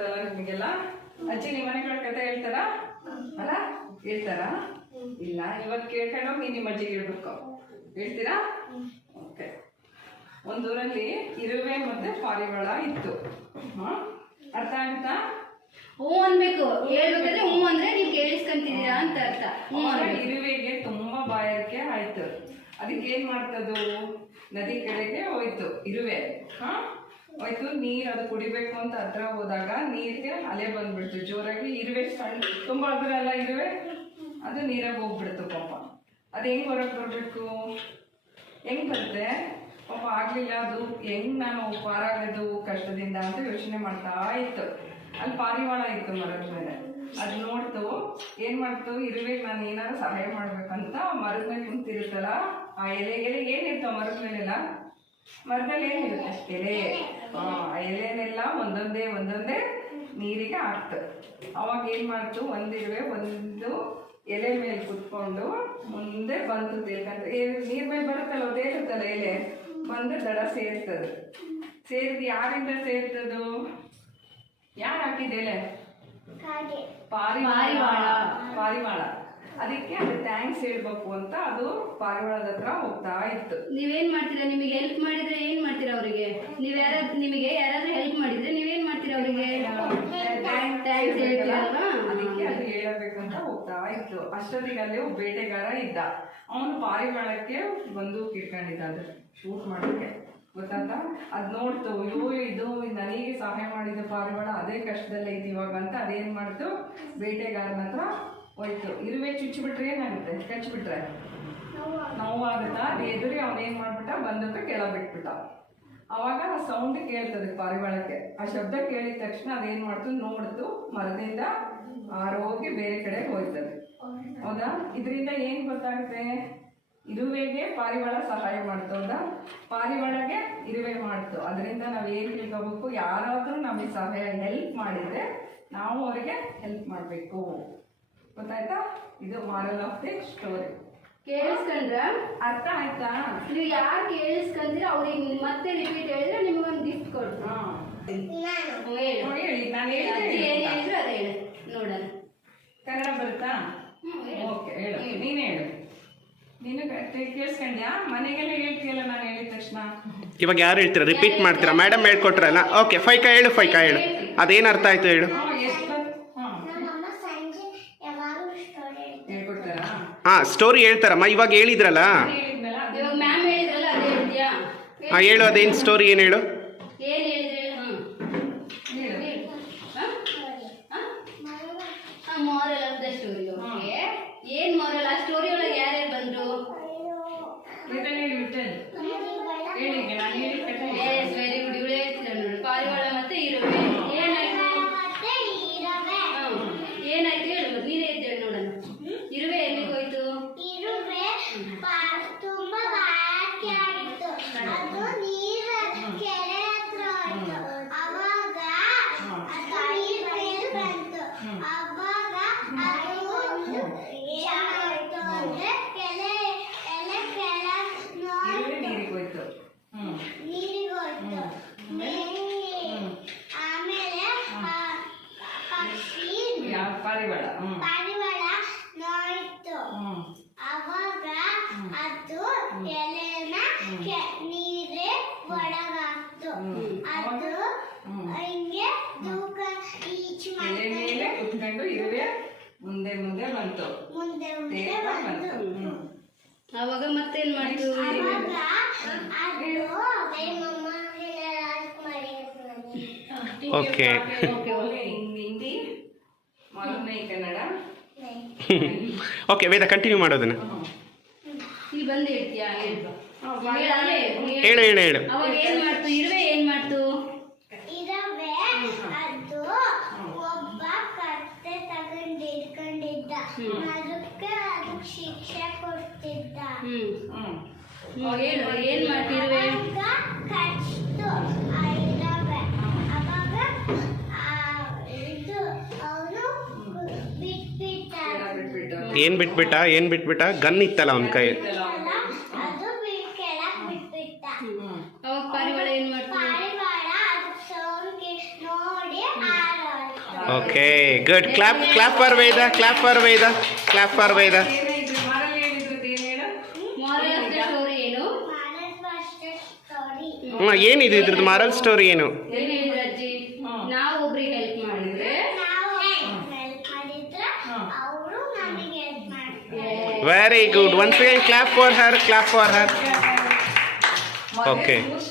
ಗೊತ್ತಲ್ಲ ನಿಮಗೆಲ್ಲ. ಅಜ್ಜಿ ನಿಮ್ಮ ಮನೆ ಕಡೆ ಕತೆ ಹೇಳ್ತಾರಾ? ಅಲ್ಲ ಹೇಳ್ತಾರಾ? ಇಲ್ಲ, ಇವತ್ತು ಕೇಳ್ಕೊಂಡು ಹೋಗಿ ನಿಮ್ಮ ಅಜ್ಜಿಗೆ ಹೇಳ್ಬೇಕು. ಹೇಳ್ತೀರಾ? ಓಕೆ. ಒಂದೂರಲ್ಲಿ ಇರುವೆ ಮತ್ತೆ ಪಾರಿವಾಳ ಇತ್ತು. ಅರ್ಥ ಆಗುತ್ತಾ? ಹ್ಞೂ ಅನ್ಬೇಕು. ಹೇಳ್ಬೇಕಾದ್ರೆ ಹ್ಞೂ ಅಂದ್ರೆ ನೀವು ಕೇಳಿಸ್ಕೊಂತಿದ್ದೀರಾ ಅಂತ ಅರ್ಥ. ಇರುವೆಗೆ ತುಂಬಾ ಬಾಯಾರಿಕೆ ಆಯ್ತು. ಅದಕ್ಕೆ ಏನ್ ಮಾಡ್ತದು, ನದಿ ಕಡೆಗೆ ಹೋಯ್ತು ಇರುವೆ. ಹೋಯ್ತು, ನೀರ್ ಅದು ಕುಡಿಬೇಕು ಅಂತ ಹತ್ರ ಹೋದಾಗ ನೀರಿಗೆ ಅಲೆ ಬಂದ್ಬಿಡ್ತು ಜೋರಾಗಿ. ಇರುವೆ ಸಣ್ಣ ತುಂಬಾ ಅದ್ರಲ್ಲ ಇರುವೆ, ಅದು ನೀರಾಗ ಹೋಗ್ಬಿಡ್ತು ಪಾಪ. ಅದು ಹೆಂಗ್ ಹೊರಗೆ ಬರ್ಬೇಕು, ಹೆಂಗ್ ಬರುತ್ತೆ ಪಾಪ. ಆಗ್ಲಿಲ್ಲ ಅದು, ಹೆಂಗ್ ನಾನು ಪಾರಾಗೋದು ಕಷ್ಟದಿಂದ ಅಂತ ಯೋಚನೆ ಮಾಡ್ತಾ ಇತ್ತು. ಅಲ್ಲಿ ಪಾರಿವಾಳ ಇತ್ತು ಮರದ ಮೇಲೆ. ಅದು ನೋಡ್ತು, ಏನ್ ಮಾಡ್ತು, ಇರುವೆಗೆ ನಾನು ಏನಾದ್ರು ಸಹಾಯ ಮಾಡ್ಬೇಕಂತ ಮರದ ಮೇಲೆ ಕುಂತಿರುತ್ತಲ್ಲ ಆ ಎಲೆ ಏನಿರ್ತಾವ ಮರದ ಮೇಲೆಲ್ಲ, ಮರದಲ್ಲಿ ಏನಿರುತ್ತೆ ಎಲೆ, ಆ ಎಲೆನೆಲ್ಲ ಒಂದೊಂದೇ ನೀರಿಗೆ ಹಾಕ್ತು. ಅವಾಗ ಏನ್ ಮಾಡ್ತು, ಒಂದಿರುವೆ ಒಂದು ಎಲೆ ಮೇಲೆ ಕುತ್ಕೊಂಡು ಮುಂದೆ ಬಂತು ತೇಲ್ಕಂತ. ನೀರ್ ಮೇಲೆ ಬರುತ್ತಲ್ಲ ತೇಲುತ್ತಲ್ಲ ಎಲೆ, ಬಂದು ದಡ ಸೇರ್ತದೆ. ಸೇರಿದ್ ಯಾರಿಂದ ಸೇರ್ತದು, ಯಾರು ಹಾಕಿದ ಎಲೆ? ಪಾರಿವಾಳ. ಅದಕ್ಕೆ ಅದು ಥ್ಯಾಂಕ್ಸ್ ಹೇಳ್ಬೇಕು ಅಂತ ಅದು ಪಾರಿವಾಳದ ಹತ್ರ ಹೋಗ್ತಾ ಇತ್ತು. ನೀವೇನ್ ಮಾಡ್ತೀರಾ? ನಿಮಗೆ ಹೆಲ್ಪ್ ಮಾಡಿದ್ರೆ ಏನ್ ಮಾಡ್ತೀರಾ ಅವರಿಗೆ? ನಿಮಗೆ ಯಾರಾದ್ರೂ ಹೆಲ್ಪ್ ಮಾಡಿದ್ರೆ ನೀವೇನ್ ಮಾಡ್ತೀರಾ ಅವರಿಗೆ? ಅದಕ್ಕೆ ಅದು ಹೇಳಬೇಕಂತ ಹೋಗ್ತಾ ಇತ್ತು. ಅಷ್ಟೊತ್ತಿಗೆ ಅಲ್ಲಿ ಬೇಟೆಗಾರ ಇದ್ದ. ಅವನು ಪಾರಿವಾಳಕ್ಕೆ ಬಂದೂಕ್ ಇಟ್ಕೊಂಡಿದ್ದ, ಅದು ಶೂಟ್ ಮಾಡೋಕ್ಕೆ. ಗೊತ್ತಾಯ್ತಾ? ಅದ್ ನೋಡ್ತು, ಅಯ್ಯೋ ಇದು ನನಗೆ ಸಹಾಯ ಮಾಡಿದ ಪಾರಿವಾಳ ಅದೇ ಕಷ್ಟದಲ್ಲೇ ಐತಿ ಇವಾಗ ಅಂತ ಅದೇನ್ ಮಾಡ್ತು, ಬೇಟೆಗಾರನ ಹತ್ರ ಹೋಯ್ತು. ಇರುವೆ ಚುಚ್ಚಿಬಿಟ್ರೆ ಏನಾಗುತ್ತೆ, ಕಚ್ಚಿಬಿಟ್ರೆ ನೋವಾಗುತ್ತಾ? ಅದು ಎದುರಿ ಅವನೇನ್ ಮಾಡ್ಬಿಟ್ಟ, ಬಂದಕ್ಕೆ ಕೆಳಗೆ ಬಿಟ್ಬಿಟ್ಟ. ಅವಾಗ ಆ ಸೌಂಡ್ ಕೇಳ್ತದೆ ಪಾರಿವಾಳಕ್ಕೆ. ಆ ಶಬ್ದ ಕೇಳಿದ ತಕ್ಷಣ ಅದೇನ್ ಮಾಡ್ತು, ನೋಡ್ತು, ಮರದಿಂದ ಆರೋಗಿ ಬೇರೆ ಕಡೆ ಹೋಯ್ತದೆ. ಹೌದಾ? ಇದರಿಂದ ಏನ್ ಗೊತ್ತಾಗುತ್ತೆ, ಇರುವೆಗೆ ಪಾರಿವಾಳ ಸಹಾಯ ಮಾಡ್ತು. ಹೌದಾ? ಪಾರಿವಾಳಗೆ ಇರುವೆ ಮಾಡ್ತು. ಅದರಿಂದ ನಾವ್ ಏನ್ ತಿಳ್ಕೋಬೇಕು, ಯಾರಾದ್ರೂ ನಮಗೆ ಸಹಾಯ ಹೆಲ್ಪ್ ಮಾಡಿದ್ರೆ ನಾವು ಅವರಿಗೆ ಹೆಲ್ಪ್ ಮಾಡ್ಬೇಕು. ಗೊತ್ತಾಯ್ತಾ? ಇದು ಮಾರಲ್ ಆಫ್ ದಿ ಸ್ಟೋರಿ. ಕೇಳಿಸ್ಕೊಂಡ್ರ? ಅರ್ಥ ಆಯ್ತಾ? ನೀವು ಯಾರು ಕೇಳಿಸ್ಕೊಂಡ್ರೆ ಅವ್ರಿಗೆ ಮತ್ತೆ ರಿಪೀಟ್ ಹೇಳಿದ್ರೆ ನಿಮ್ಗೊಂದು ಗಿಫ್ಟ್ ಕೊಡ್ತೀನಿ. ಹೇಳಿ, ನಾನು ಹೇಳಿದ್ರು ಅದೇ ಹೇಳಿ ನೋಡೋಣ. ಕನ್ನಡ ಬರುತ್ತಾ? ಓಕೆ, ಹೇಳು. ನೀನು ಹೇಳು. ನೀನು ಕೇಳಿಸ್ಕೊಂಡ್ಯಾ? ಮನೆಗೆಲ್ಲ ಹೇಳ್ತೀಯಲ್ಲ ನಾನು ಹೇಳಿದ ತಕ್ಷಣ. ಇವಾಗ ಯಾರು ಹೇಳ್ತೀರಾ? ರಿಪೀಟ್ ಮಾಡ್ತೀರಾ? ಮೇಡಮ್ ಹೇಳ್ಕೊಟ್ರಲ್ಲ. ಓಕೆ, ಫೈಕ ಹೇಳು. ಅದೇನು ಅರ್ಥ ಆಯ್ತು ಹೇಳು. ಸ್ಟೋರಿ ಹೇಳ್ತಾರಮ್ಮ. ಇವಾಗ ಹೇಳಿದ್ರಲ್ಲ, ಮ್ಯಾಮ್ ಹೇಳಿದ್ರಲ್ಲ ಅದೇ ಹೇಳ್ತೀಯಾ? ಹೇಳು. ಅದೇನು ಸ್ಟೋರಿ, ಏನು ಹೇಳು. ಏನ್ ಹೇಳಿದ್ರೆ? Moral of the story. Okay, ಏನ್ ಮಾರಲ್? ಆ ಸ್ಟೋರಿ ಒಳಗೆ ಯಾರ್ಯಾರು ಬಂದ್ರು? Very good. ಇವಳು ಹೇಳ್ತಿಲ್ಲ ನೋಡಿ. ಪಾರಿವಾಳ ಮತ್ತೆ ಇರುವೆ. ಏನಾಯ್ತು ಹೇಳು, ನೀನೇ ಇದ್ದೇವೆ ನೋಡೋಣ. ಇರುವೆ ಎಲ್ಲಿಗೆ ಹೋಯ್ತು? ತುಂಬಾ ಬಾಯಾರಿಕೆ ಆಗಿತ್ತು. ಅದು ನೀರು ಕೆರೆ ಹತ್ರ ಹೋಯ್ತು. ಅವಾಗ ನೀರು ಮೇಲೆ ಬಂತು. ಅವಾಗ ಅದು ಏನಾಯ್ತು ಅಂದ್ರೆ ಎಲೆ ಕೆಳಗೆ ನೀರಿಗೆ ಹೋಯ್ತು. ಆಮೇಲೆ ಪಕ್ಷಿ ಪಾರಿವಾಳ ನೋಯ್ತು. ಅವಾಗ ಅದು ಎಲೆನ ನೀರೇ ಒಳಗಾಕ್ತು. ಅದು ಹಿಂಗೆ ತೂಕ ಈಚ್ ಮೇಲೆ ಕುತ್ಕೊಂಡು ಇರುವೆ ಮುಂದೆ ಬಂತು. ಅವಾಗ ಮತ್ತೇನ್ ಮಾಡ್ತು? ಓಕೆ, ಹಿಂದಿ, ಮೊದಲನೇ ಕನ್ನಡ. ಓಕೆ, ವೇದ ಕಂಟಿನ್ಯೂ ಮಾಡೋದನ್ನ. ಇಲ್ಲಿ ಬಂದು ಹೇಳ್ತೀಯಾ? ಹೇಳು. ಅವಾಗ ಏನ್ ಮಾಡ್ತು ಇರುವೆ? ಏನ್ ಮಾಡ್ತು? ಇರುವೆ ಅದು ಒಬ್ಬ ಕತ್ತೆ ತಗೊಂಡು ಇಟ್ಕೊಂಡಿದ್ದ. ಅದಕ್ಕೆ ಶಿಕ್ಷೆ ಕೊಡ್ತಿದ್ದ. ಹೇಳು, ಏನ್ ಮಾಡ್ತಿರುವೆ? ಕಚ್ತು ಇರುವೆ. ಅವಾಗ ಇದು ಅವನು ಬಿಟ್ಬಿಟ್ಟ. ಏನ್ ಬಿಟ್ಬಿಟ್ಟ? ಗನ್ ಇತ್ತಲ್ಲ ಅವನ ಕೈ. ಅದು ಕೆಳಗೆ ಬಿಟ್ಬಿಟ್ಟ. ಅವಾಗ ಪಾರಿವಾಳ ಏನ್ ಮಾಡ್ತು? ಪಾರಿವಾಳ ಅದು ಸೌಂಡ್ ನೋಡಿ okay good clap clap for Veda clap for Veda clap for Veda. ಏನಾಯ್ತು ಮಾರಲ್ಲಿ ಹೇಳಿದ್ರದ್ದು ಏನು ಹೇಳು? ಮಾರಲ್ ಆಫ್ ದ ಸ್ಟೋರಿ ಏನು? ಸ್ಟೋರಿ ಏನಿದು ಇದ್ರದ್ದು ಮಾರಲ್ ಸ್ಟೋರಿ ಏನು? ಏನ್ ಹೇಳಿದ್ರು ಅಜ್ಜಿ? ನಾವು ಒಬ್ರಿಗೆ ಹೆಲ್ಪ್ ಮಾಡಿದ್ರೆ ನಾವು ಹೆಲ್ಪ್ ಮಾಡಿದ್ರೆ ಅವರು ನಮಗೆ ಹೆಲ್ಪ್ ಮಾಡ್ತಾರೆ. Very good. Once again clap for her clap for her. ಮನೆ Okay. ಕೂರ್ಸಿ